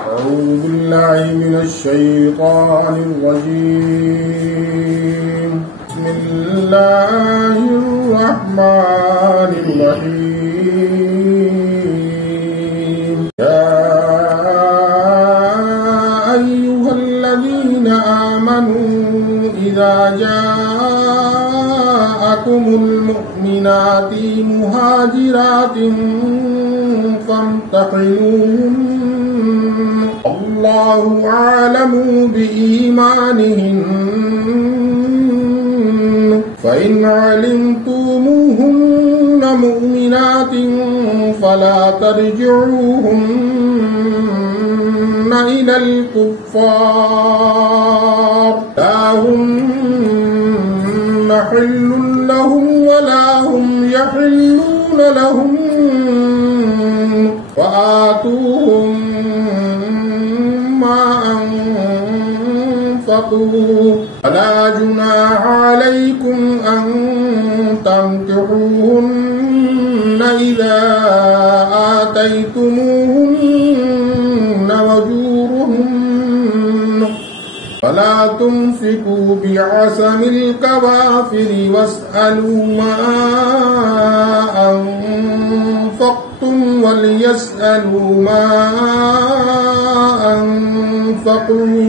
أعوذ بالله من الشيطان الرجيم. بسم الله الرحمن الرحيم. يا أيها الذين آمنوا إذا جاءكم المؤمنات مهاجرات فامتحنوهن الله أعلم بإيمانهن فإن علمتموهن مؤمنات فلا ترجعوهن إلى الكفار لا هن حل لهم ولا هم يحلون لهم وآتوهم ما أنفقوا ولا جناح عليكم أن تنكحوهن إذا آتيتموهن أجورهن ولا تنفقوا بعصم الكوافر واسألوا ما أنفقتم وليسألوا ما أنفقوا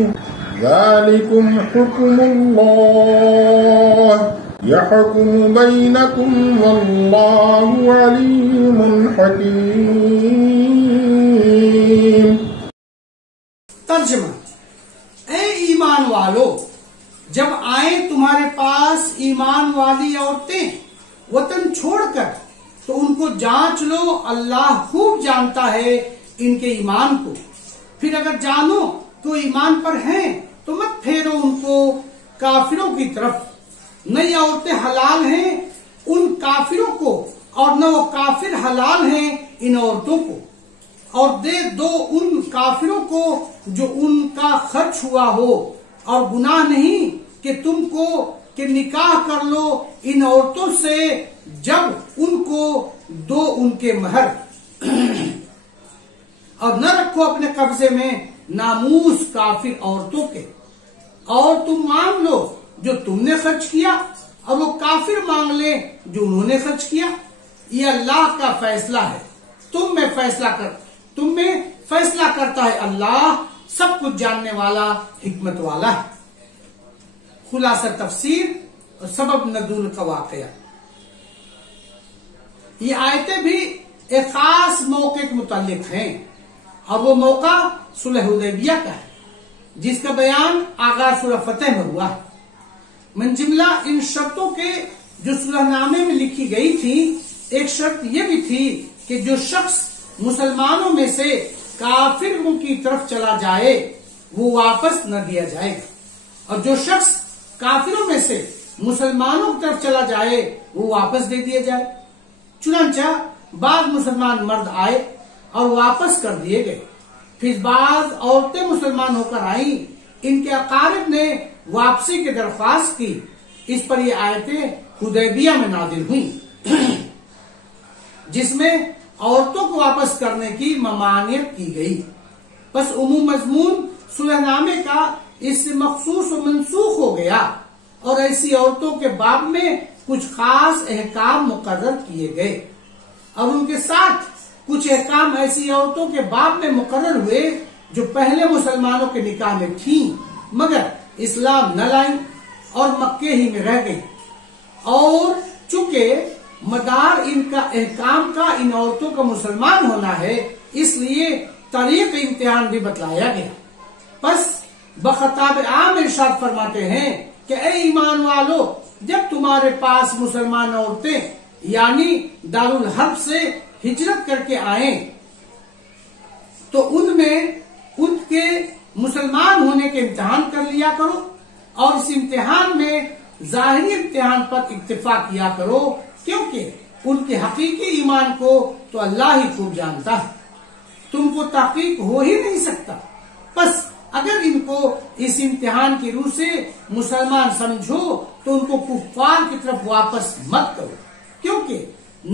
ذلكم حكم الله يحكم بينكم والله عليم حكيم. ترجمہ: اے ایمان والو، جب آئیں تمہارے پاس ایمان والی عورتیں وطن چھوڑ کر تو ان کو جانچ لو، اللہ خوب جانتا ہے ان کے ایمان کو. پھر اگر جانو تو ایمان پر ہیں تو مت پھیرو ان کو کافروں کی طرف. نہ یہ عورتیں حلال ہیں ان کافروں کو اور نہ وہ کافر حلال ہیں ان عورتوں کو، اور دے دو ان کافروں کو جو ان کا خرچ ہوا ہو، اور گناہ نہیں کہ تم کو کہ نکاح کر لو ان عورتوں سے جب ان کو دو ان کے مہر، اور نہ رکھو اپنے قبضے میں ناموس کافر عورتوں کے، اور تم مانگ لو جو تم نے خرچ کیا اور وہ کافر مانگ لے جو انہوں نے خرچ کیا. یہ اللہ کا فیصلہ ہے، تم میں فیصلہ کرتا ہے اللہ، سب کچھ جاننے والا، حکمت والا ہے. خلاصہ تفسیر اور سبب نزول کا واقعہ. یہ آیتیں بھی ایک خاص موقع کے متعلق ہیں، اور وہ موقع صلح حدیبیہ کا ہے جس کا بیان آغاز سورہ فتح میں ہوا ہے. من جملہ ان شرطوں کے جو صلح نامے میں لکھی گئی تھی، ایک شرط یہ بھی تھی کہ جو شخص مسلمانوں میں سے کافروں کی طرف چلا جائے وہ واپس نہ دیا جائے گا، اور جو شخص کافروں میں سے مسلمانوں کی طرف چلا جائے وہ واپس دے دیا جائے. چنانچہ بعض مسلمان مرد آئے اور واپس کر دیے گئے. پھر بعض عورتیں مسلمان ہو کر آئیں، ان کے اقارب نے واپسی کی درخواست کی. اس پر یہ آیتیں حدیبیہ میں نازل ہوئیں جس میں عورتوں کو واپس کرنے کی ممانعت کی گئی. بس عموم مضمون صلح نامے کا اس سے مخصوص و منسوخ ہو گیا، اور ایسی عورتوں کے باب میں کچھ خاص احکام مقرر کیے گئے، اور ان کے ساتھ کچھ احکام ایسی عورتوں کے باب میں مقرر ہوئے جو پہلے مسلمانوں کے نکاح میں تھیں مگر اسلام نہ لائیں اور مکے ہی میں رہ گئی. اور چونکہ مدار ان کا احکام کا ان عورتوں کا مسلمان ہونا ہے، اس لیے طریق امتحان بھی بتلایا گیا. پس بخطاب عام ارشاد فرماتے ہیں کہ اے ایمان والو، جب تمہارے پاس مسلمان عورتیں یعنی دارالحرب سے ہجرت کر کے آئیں تو ان میں ان کے مسلمان ہونے کے امتحان کر لیا کرو، اور اس امتحان میں ظاہری امتحان پر اکتفا کیا کرو، کیونکہ ان کے حقیقی ایمان کو تو اللہ ہی خوب جانتا ہے، تم کو تحقیق ہو ہی نہیں سکتا. بس اگر ان کو اس امتحان کی روح سے مسلمان سمجھو تو ان کو کفار کی طرف واپس مت کرو، کیونکہ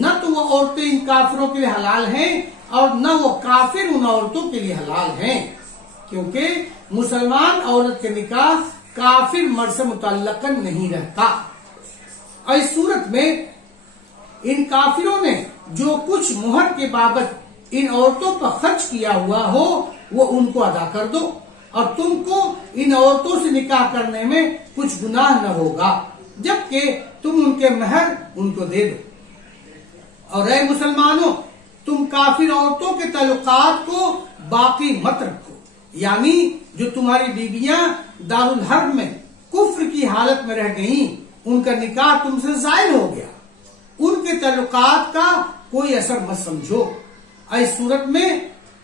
نہ تو وہ عورتیں ان کافروں کے لیے حلال ہیں اور نہ وہ کافر ان عورتوں کے لیے حلال ہیں. کیونکہ مسلمان عورت کے نکاح کافر مرد سے متعلق نہیں رہتا. اور اس صورت میں ان کافروں نے جو کچھ مہر کے بابت ان عورتوں پر خرچ کیا ہوا ہو وہ ان کو ادا کر دو، اور تم کو ان عورتوں سے نکاح کرنے میں کچھ گناہ نہ ہوگا جبکہ تم ان کے مہر ان کو دے دو. اور اے مسلمانوں، تم کافر عورتوں کے تعلقات کو باقی مت رکھو، یعنی جو تمہاری بیویاں دارالحرب میں کفر کی حالت میں رہ گئیں، ان کا نکاح تم سے زائل ہو گیا، ان کے تعلقات کا کوئی اثر مت سمجھو. اس صورت میں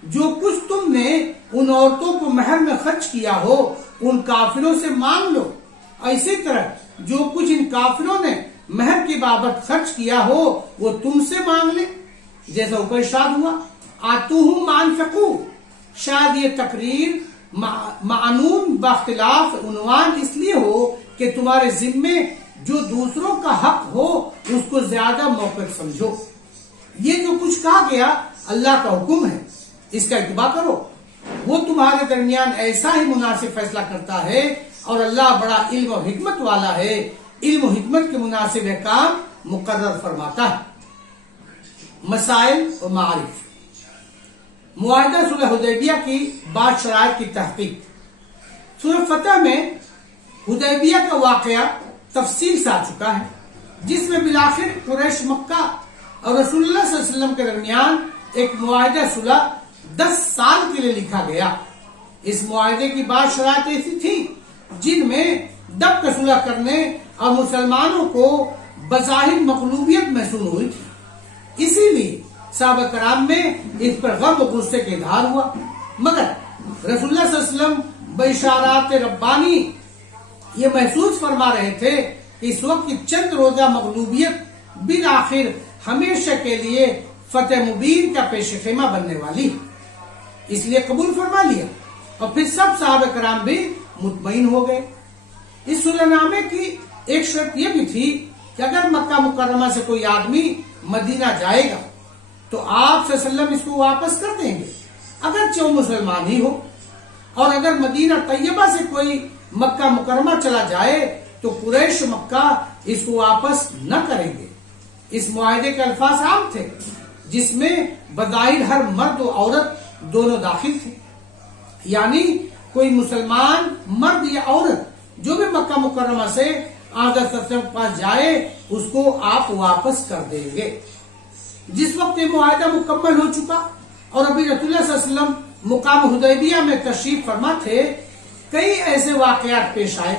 جو کچھ تم نے ان عورتوں کو مہر میں خرچ کیا ہو ان کافروں سے مانگ لو، اسی طرح جو کچھ ان کافروں نے مہر کی بابت خرچ کیا ہو وہ تم سے مانگ لے، جیسا اوپر ارشاد ہوا آتوہم ما انفقوا. شاید یہ تقریر معنون باختلاف عنوان اس لیے ہو کہ تمہارے ذمے جو دوسروں کا حق ہو اس کو زیادہ موقع سمجھو. یہ جو کچھ کہا گیا اللہ کا حکم ہے، اس کا اتباع کرو، وہ تمہارے درمیان ایسا ہی مناسب فیصلہ کرتا ہے، اور اللہ بڑا علم و حکمت والا ہے، علم و حکمت کے مناسب احکام مقرر فرماتا ہے. مسائل و معارف. معاہدہ صلح حدیبیہ کی بعض شرائط کی تحقیق. سورہ فتح میں حدیبیہ کا واقعہ تفصیل سے آ چکا ہے، جس میں بالآخر قریش مکہ اور رسول اللہ صلی اللہ علیہ وسلم کے درمیان ایک معاہدہ صلح 10 سال کے لیے لکھا گیا. اس معاہدے کی بعض شرائط ایسی تھی جن میں دب کا صلح کرنے اور مسلمانوں کو بظاہر مغلوبیت محسوس ہوئی تھی. اسی لیے صحابہ کرام میں اس پر غم و غصے کا اظہار ہوا، مگر رسول اللہ صلی اللہ علیہ وسلم باشارات ربانی یہ محسوس فرما رہے تھے کہ اس وقت کی چند روزہ مغلوبیت بالآخر ہمیشہ کے لیے فتح مبین کا پیش خیمہ بننے والی، اس لیے قبول فرما لیا، اور پھر سب صحابہ کرام بھی مطمئن ہو گئے. اس صلح نامے کی ایک شرط یہ بھی تھی کہ اگر مکہ مکرمہ سے کوئی آدمی مدینہ جائے گا تو آپ صلی اللہ علیہ وسلم اس کو واپس کر دیں گے اگرچہ وہ مسلمان ہی ہو، اور اگر مدینہ طیبہ سے کوئی مکہ مکرمہ چلا جائے تو قریش مکہ اس کو واپس نہ کریں گے. اس معاہدے کے الفاظ عام تھے جس میں بظاہر ہر مرد و عورت دونوں داخل تھے، یعنی کوئی مسلمان مرد یا عورت جو بھی مکہ مکرمہ سے آدھا سفر کے پاس جائے اس کو آپ واپس کر دیں گے. جس وقت یہ معاہدہ مکمل ہو چکا اور ابھی رسول اللہ صلی اللہ علیہ وسلم مقام حدیبیہ میں تشریف فرما تھے، کئی ایسے واقعات پیش آئے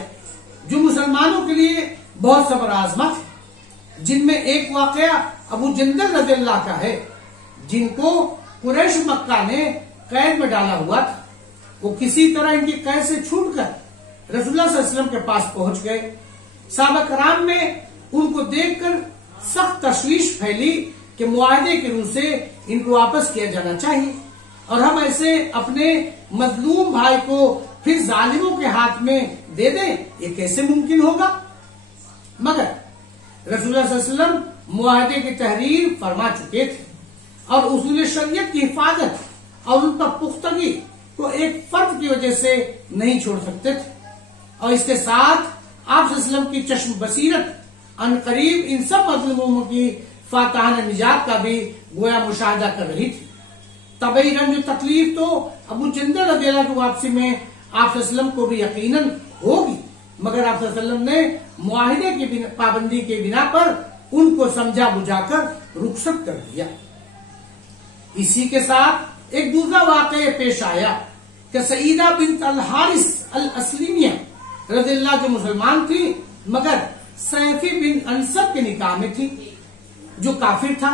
جو مسلمانوں کے لیے بہت صبر آزما تھے، جن میں ایک واقعہ ابو جندل رضی اللہ کا ہے جن کو قریش مکہ نے قید میں ڈالا ہوا تھا. وہ کسی طرح ان کی قید سے چھوٹ کر رسول اللہ صلی اللہ علیہ وسلم کے پاس پہنچ گئے. صحابہ کرام میں ان کو دیکھ کر سخت تشویش پھیلی کہ معاہدے کی روح سے ان کو واپس کیا جانا چاہیے، اور ہم ایسے اپنے مظلوم بھائی کو پھر ظالموں کے ہاتھ میں دے دیں، یہ کیسے ممکن ہوگا. مگر رسول اللہ صلی اللہ علیہ وسلم معاہدے کی تحریر فرما چکے تھے اور اصول شریعت کی حفاظت اور ان پر پختگی کو ایک فرد کی وجہ سے نہیں چھوڑ سکتے تھے، اور اس کے ساتھ آپ صلی اللہ علیہ وسلم کی چشم بصیرت عنقریب ان سب مظلوموں کی فاتحانہ نجات کا بھی گویا مشاہدہ کر رہی تھی. طبعی رنج و تکلیف تو ابو جندل رضی اللہ کی واپسی میں آپ صلی اللہ علیہ وسلم کو بھی یقیناً ہوگی، مگر آپ صلی اللہ علیہ وسلم نے معاہدے کی پابندی کے بنا پر ان کو سمجھا بجھا کر رخصت کر دیا. اسی کے ساتھ ایک دوسرا واقعہ پیش آیا کہ سعیدہ بنت الحارث الاسلمیہ رضی اللہ جو مسلمان تھی مگر سیفی بن انصب کے نکاح میں تھی جو کافر تھا.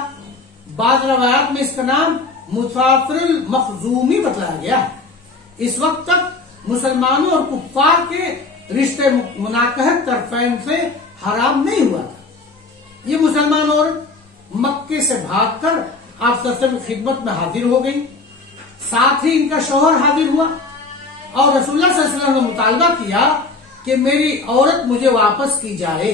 بعض روایات میں اس کا نام مسافر المخزومی بتلایا گیا ہے. اس وقت تک مسلمانوں اور کفار کے رشتے مناکحت طرفین سے حرام نہیں ہوا تھا. یہ مسلمان عورت مکے سے بھاگ کر آپ صلی اللہ علیہ وسلم کی خدمت میں حاضر ہو گئی، ساتھ ہی ان کا شوہر حاضر ہوا اور رسول اللہ صلی اللہ علیہ وسلم نے مطالبہ کیا کہ میری عورت مجھے واپس کی جائے،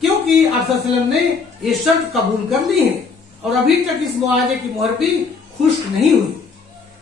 کیونکہ آپ صلی اللہ علیہ وسلم نے یہ شرط قبول کر لی ہے اور ابھی تک اس معاہدے کی مہر بھی خشک نہیں ہوئی.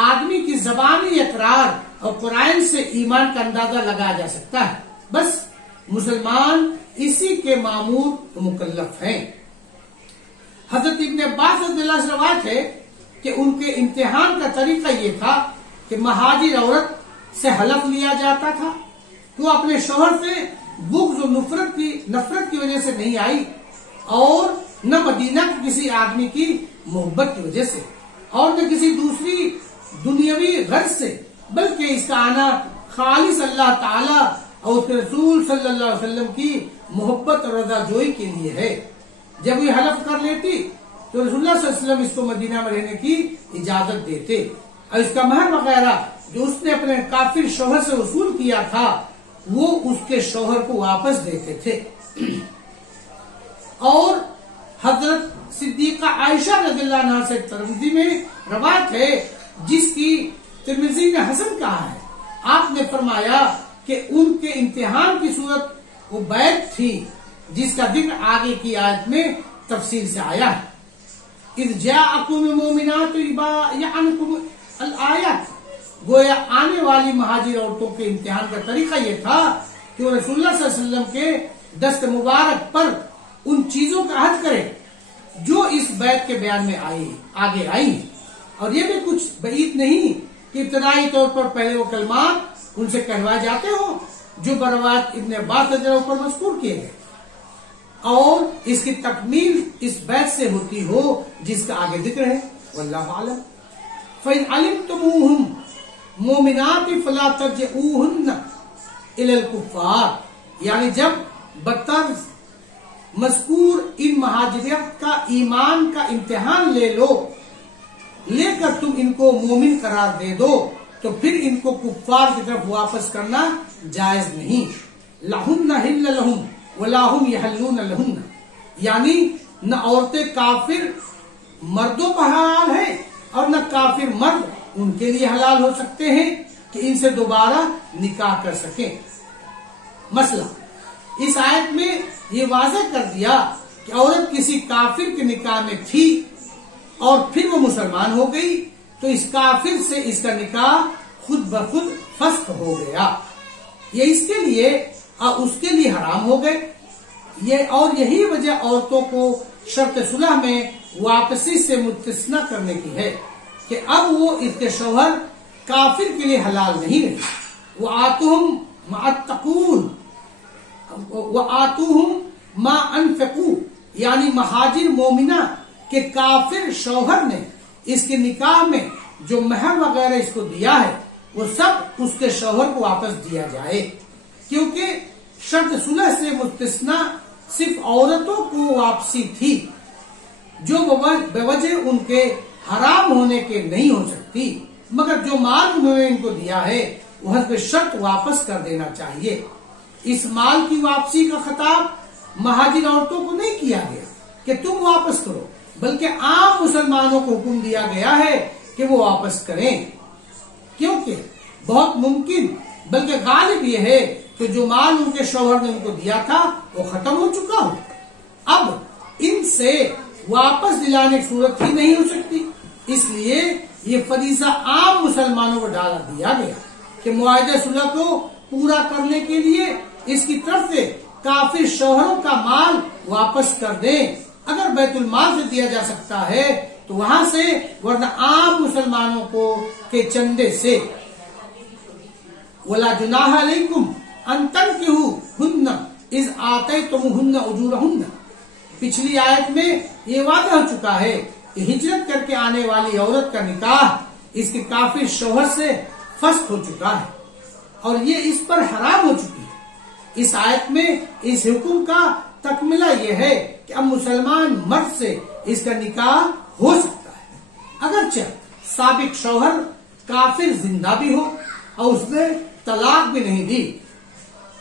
آدمی کی زبانی اقرار اور قرآن سے ایمان کا اندازہ لگایا جا سکتا ہے، بس مسلمان اسی کے مامور و مکلف ہیں۔ حضرت ابن عباس رضی اللہ عنہ سے روایت ہے کہ ان کے امتحان کا طریقہ یہ تھا کہ مہاجر عورت سے حلف لیا جاتا تھا کہ وہ اپنے شوہر سے بغض و نفرت کی وجہ سے نہیں آئی، اور نہ مدینہ کے کسی آدمی کی محبت کی وجہ سے، اور نہ کسی دوسری دنیاوی غرض سے، بلکہ اس کا آنا خالص اللہ تعالی اور اس کے رسول صلی اللہ علیہ وسلم کی محبت اور رضا جوئی کے لیے ہے۔ جب یہ حلف کر لیتی تو رسول اللہ صلی اللہ علیہ وسلم اس کو مدینہ میں رہنے کی اجازت دیتے، اور اس کا مہر وغیرہ جو اس نے اپنے کافر شوہر سے وصول کیا تھا وہ اس کے شوہر کو واپس دیتے تھے۔ اور حضرت صدیقہ عائشہ رضی اللہ عنہا سے ترمذی میں روایت ہے، جس کی ترمذی نے حسن کہا ہے، آپ نے فرمایا کہ ان کے امتحان کی صورت وہ بیعت تھی جس کا ذکر آگے کی آیت میں تفصیل سے آیا ہے۔ اذ جاءکم المؤمنات یبایعنکم الآیات، گویا آنے والی مہاجر عورتوں کے امتحان کا طریقہ یہ تھا کہ وہ رسول اللہ صلی اللہ علیہ وسلم کے دست مبارک پر ان چیزوں کا عہد کرے جو اس بیعت کے بیان میں آگے آئی، اور یہ بھی کچھ بعید نہیں کہ ابتدائی طور پر پہلے وہ کلمات ان سے کہوائے جاتے ہوں جو بروایت ابن عباس رضی اللہ عنہ پر مذکور کیے گئے، اور اس کی تکمیل اس بیعت سے ہوتی ہو جس کا آگے ذکر ہے۔ واللہ اعلم۔ فَإِنْ عَلِمْتُمُوهُمْ مُؤْمِنَاتٍ فَلَا تَرْجِعُوهُنَّ إِلَى الْكُفَّارِ، یعنی جب بطرز مذکور ان مہاجرات کا ایمان کا امتحان لے کر تم ان کو مومن قرار دے دو تو پھر ان کو کفار کی طرف واپس کرنا جائز نہیں۔ لَهُنَّ حِلٌّ لَهُمْ وَلَا هُمْ يَحِلُّونَ لَهُنَّ، یعنی نہ عورتیں کافر مردوں پر حلال ہیں اور نہ کافر مرد ان کے لیے حلال ہو سکتے ہیں کہ ان سے دوبارہ نکاح کر سکیں۔ مسئلہ اس آیت میں یہ واضح کر دیا کہ عورت کسی کافر کے نکاح میں تھی اور پھر وہ مسلمان ہو گئی تو اس کافر سے اس کا نکاح خود بخود فسخ ہو گیا، یہ اس کے لیے اور اس کے لیے حرام ہو گئے۔ اور یہی وجہ عورتوں کو شرط صلح میں واپسی سے مستثنی کرنے کی ہے کہ اب وہ اس کے شوہر کافر کے لیے حلال نہیں رہے۔ وَآتُوهُمْ مَا اتَّقُونَ وَآتُوهُمْ مَا أَنفَقُوا، یعنی مہاجر مومنہ کے کافر شوہر نے اس کے نکاح میں جو مہر وغیرہ اس کو دیا ہے وہ سب اس کے شوہر کو واپس دیا جائے، کیونکہ شرط صلح سے مستثنی صرف عورتوں کو واپسی تھی جو بوجہ ان کے حرام ہونے کے نہیں ہو سکتی، مگر جو مال انہوں نے ان کو دیا ہے وہ حسب شرط واپس کر دینا چاہیے۔ اس مال کی واپسی کا خطاب مہاجر عورتوں کو نہیں کیا گیا کہ تم واپس کرو، بلکہ عام مسلمانوں کو حکم دیا گیا ہے کہ وہ واپس کریں، کیونکہ بہت ممکن بلکہ غالب یہ ہے کہ جو مال ان کے شوہر نے ان کو دیا تھا وہ ختم ہو چکا ہو، اب ان سے واپس دلانے کی صورت ہی نہیں ہو سکتی، اس لیے یہ فریضہ عام مسلمانوں کو ڈالا دیا گیا کہ معاہدہ صلح کو پورا کرنے کے لیے اس کی طرف سے کافر شوہروں کا مال واپس کر دیں، اگر بیت المال سے دیا جا سکتا ہے تو وہاں سے، ورنہ عام مسلمانوں کو کے چندے سے۔ وَلَا جُنَاحَ عَلَيْكُمْ أَن تَنكِحُوهُنَّ إِذْ آتَيْتُمُوهُنَّ أُجُورَهُنَّ، پچھلی آیت میں یہ واضح ہو چکا ہے کہ ہجرت کر کے آنے والی عورت کا نکاح اس کے کافر شوہر سے فسخ ہو چکا ہے اور یہ اس پر حرام ہو چکی ہے۔ اس آیت میں اس حکم کا تکملہ یہ ہے کہ اب مسلمان مرد سے اس کا نکاح ہو سکتا ہے، اگرچہ سابق شوہر کافر زندہ بھی ہو اور اس نے طلاق بھی نہیں دی،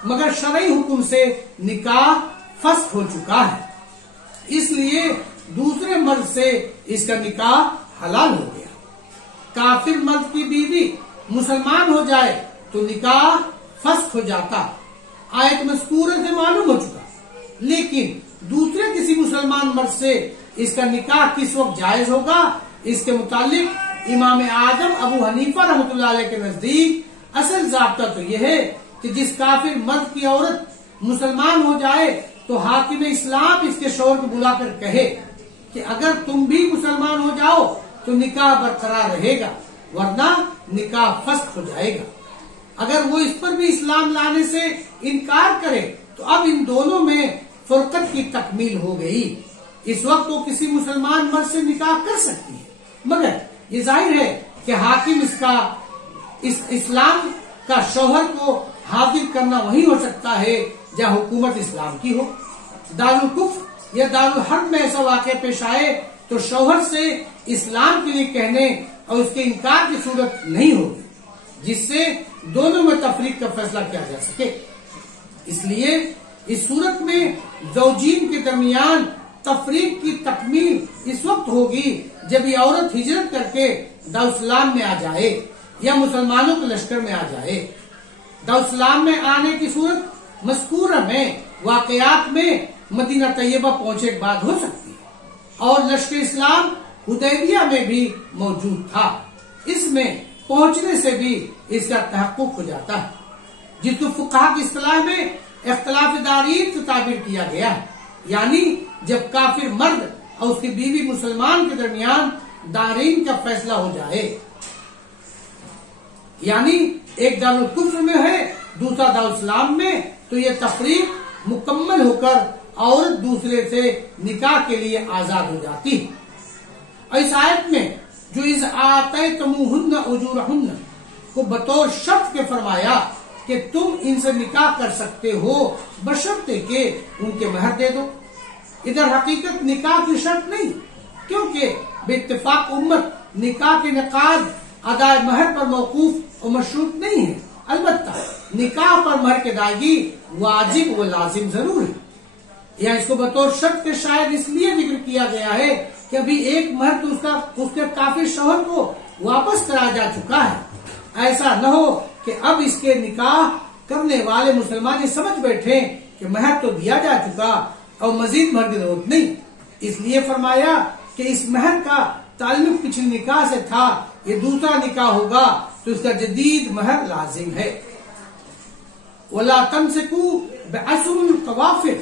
مگر شرعی حکم سے نکاح فسخ ہو چکا ہے، اس لیے دوسرے مرد سے اس کا نکاح حلال ہو گیا۔ کافر مرد کی بیوی مسلمان ہو جائے تو نکاح فسخ ہو جاتا، آیت مذکورہ سے معلوم ہو چکا، لیکن دوسرے کسی مسلمان مرد سے اس کا نکاح کس وقت جائز ہوگا اس کے متعلق امام اعظم ابو حنیفہ رحمۃ اللہ علیہ کے نزدیک اصل ضابطہ تو یہ ہے کہ جس کافر مرد کی عورت مسلمان ہو جائے تو حاکم اسلام اس کے شوہر کو بلا کر کہے کہ اگر تم بھی مسلمان ہو جاؤ تو نکاح برقرار رہے گا، ورنہ نکاح فسخ ہو جائے گا۔ اگر وہ اس پر بھی اسلام لانے سے انکار کرے تو اب ان دونوں میں فرقت کی تکمیل ہو گئی۔ اس وقت وہ کسی مسلمان مرد سے نکاح کر سکتی ہے، مگر یہ ظاہر ہے کہ حاکم اسلام کا شوہر کو حاضر کرنا وہی ہو سکتا ہے جہاں حکومت اسلام کی ہو۔ دارالکفر یا دارالحرب میں ایسا واقعہ پیش آئے تو شوہر سے اسلام کے لیے کہنے اور اس کے انکار کی صورت نہیں ہوگی جس سے دونوں میں تفریق کا فیصلہ کیا جا سکے۔ اس لیے اس صورت میں زوجین کے درمیان تفریق کی تکمیل اس وقت ہوگی جب یہ عورت ہجرت کر کے دارالاسلام میں آ جائے یا مسلمانوں کے لشکر میں آ جائے۔ دارالاسلام میں آنے کی صورت مذکورہ میں واقعات میں مدینہ طیبہ پہنچے کے بعد ہو سکتی ہے، اور لشکر اسلام حدیبیہ میں بھی موجود تھا۔ اس میں پہنچنے سے بھی اس کا تحقق ہو جاتا ہے، جس کو فقہا کی اصطلاح میں اختلاف دارین سے تعبیر کیا گیا ہے، یعنی جب کافر مرد اور اس کی بیوی مسلمان کے درمیان دارین کا فیصلہ ہو جائے، یعنی ایک دارالکفر میں ہے دوسرا دارالاسلام میں، تو یہ تفریق مکمل ہو کر عورت دوسرے سے نکاح کے لیے آزاد ہو جاتی ہے۔ اور اس آیت میں جو اذ آتیتموہن اجورہن کو بطور شرط کے فرمایا کہ تم ان سے نکاح کر سکتے ہو بشرطے کہ ان کے مہر دے دو، ادھر حقیقت نکاح کی شرط نہیں، کیونکہ بے اتفاق امت نکاح کے انعقاد ادائے مہر پر موقوف اور مشروط نہیں ہے، البتہ نکاح پر مہر کی ادائیگی واجب و لازم ضرور ہے۔ یا اس کو بطور شرط کے شاید اس لیے ذکر کیا گیا ہے کہ ابھی ایک مہر تو اس کے کافر شوہر کو واپس کرایا جا چکا ہے، ایسا نہ ہو کہ اب اس کے نکاح کرنے والے مسلمان یہ سمجھ بیٹھے کہ مہر تو دیا جا چکا اور مزید مہر کی ضرورت نہیں، اس لیے فرمایا کہ اس مہر کا تعلق پچھلے نکاح سے تھا، یہ دوسرا نکاح ہوگا تو اس کا جدید مہر لازم ہے۔ وَلَا تَمْسِكُوا بِعَصْمِ الْقَوَافِرِ،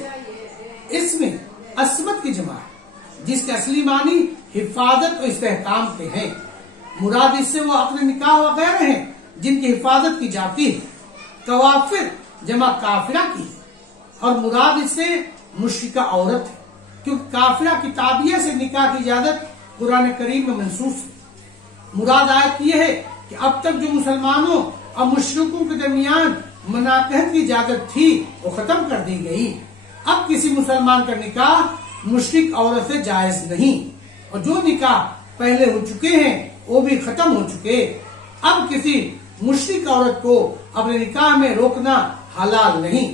اس میں عصمت کی جمع ہے جس کے اصلی معنی حفاظت اور استحکام کے ہیں، مراد اس سے وہ عقد نکاح وغیرہ ہیں جن کی حفاظت کی جاتی ہے۔ قوافر جمع کافرہ کی اور مراد اس سے مشرکہ عورت ہے، کیونکہ کافرہ کتابیہ سے نکاح کی اجازت قرآن کریم میں منصوص ہے۔ مراد آیت یہ ہے کہ اب تک جو مسلمانوں اور مشرکوں کے درمیان مناکحت کی اجازت تھی وہ ختم کر دی گئی، اب کسی مسلمان کا نکاح مشرک عورت سے جائز نہیں، اور جو نکاح پہلے ہو چکے ہیں وہ بھی ختم ہو چکے، اب کسی مشرک عورت کو اپنے نکاح میں روکنا حلال نہیں۔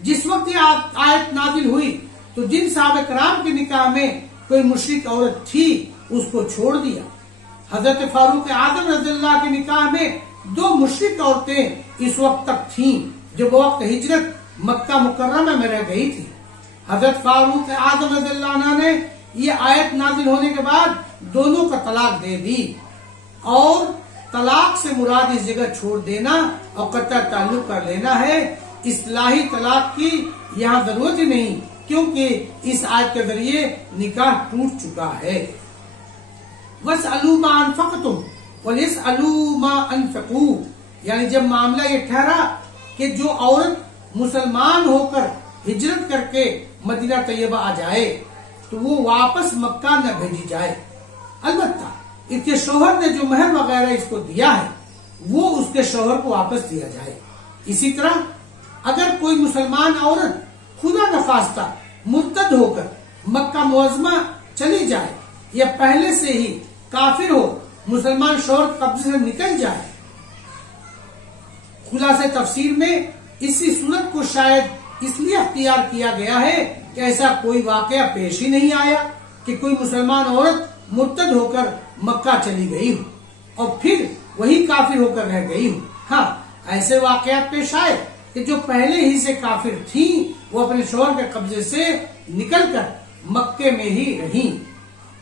جس وقت یہ آیت نازل ہوئی تو جن صحابہ کرام کے نکاح میں کوئی مشرک عورت تھی اس کو چھوڑ دیا۔ حضرت فاروق اعظم رضی اللہ کے نکاح میں 2 مشرک عورتیں اس وقت تک تھیں جو بوقت ہجرت مکہ مکرمہ میں رہ گئی تھی۔ حضرت فاروق اعظم رضی اللہ عنہ نے یہ آیت نازل ہونے کے بعد دونوں کا طلاق دے دی، اور طلاق سے مراد اس جگہ چھوڑ دینا اور قطع تعلق کر لینا ہے، اصطلاحی طلاق کی یہاں ضرورت ہی نہیں، کیونکہ اس آیت کے ذریعے نکاح ٹوٹ چکا ہے۔ وَاسْأَلُوا مَا أَنفَقْتُمْ وَلْيَسْأَلُوا مَا أَنفَقُوا، یعنی جب معاملہ یہ ٹھہرا کہ جو عورت مسلمان ہو کر ہجرت کر کے مدینہ طیبہ آ جائے تو وہ واپس مکہ نہ بھیجی جائے، البتہ اس کے شوہر نے جو مہر وغیرہ اس کو دیا ہے وہ اس کے شوہر کو واپس دیا جائے۔ اسی طرح اگر کوئی مسلمان عورت خدا نخواستہ مرتد ہو کر مکہ معظمہ چلی جائے یا پہلے سے ہی کافر ہو مسلمان شوہر قبضے سے نکل جائے، خلاصہ تفسیر میں اسی صورت کو شاید اس لیے اختیار کیا گیا ہے کہ ایسا کوئی واقعہ پیش ہی نہیں آیا کہ کوئی مسلمان عورت مرتد ہو کر مکہ چلی گئی ہو اور پھر وہی کافر ہو کر رہ گئی ہو۔ ہاں، ایسے واقعات پیش آئے کہ جو پہلے ہی سے کافر تھیں وہ اپنے شوہر کے قبضے سے نکل کر مکے میں ہی رہیں،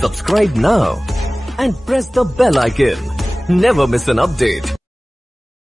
Subscribe now and press the bell icon. Never miss an update.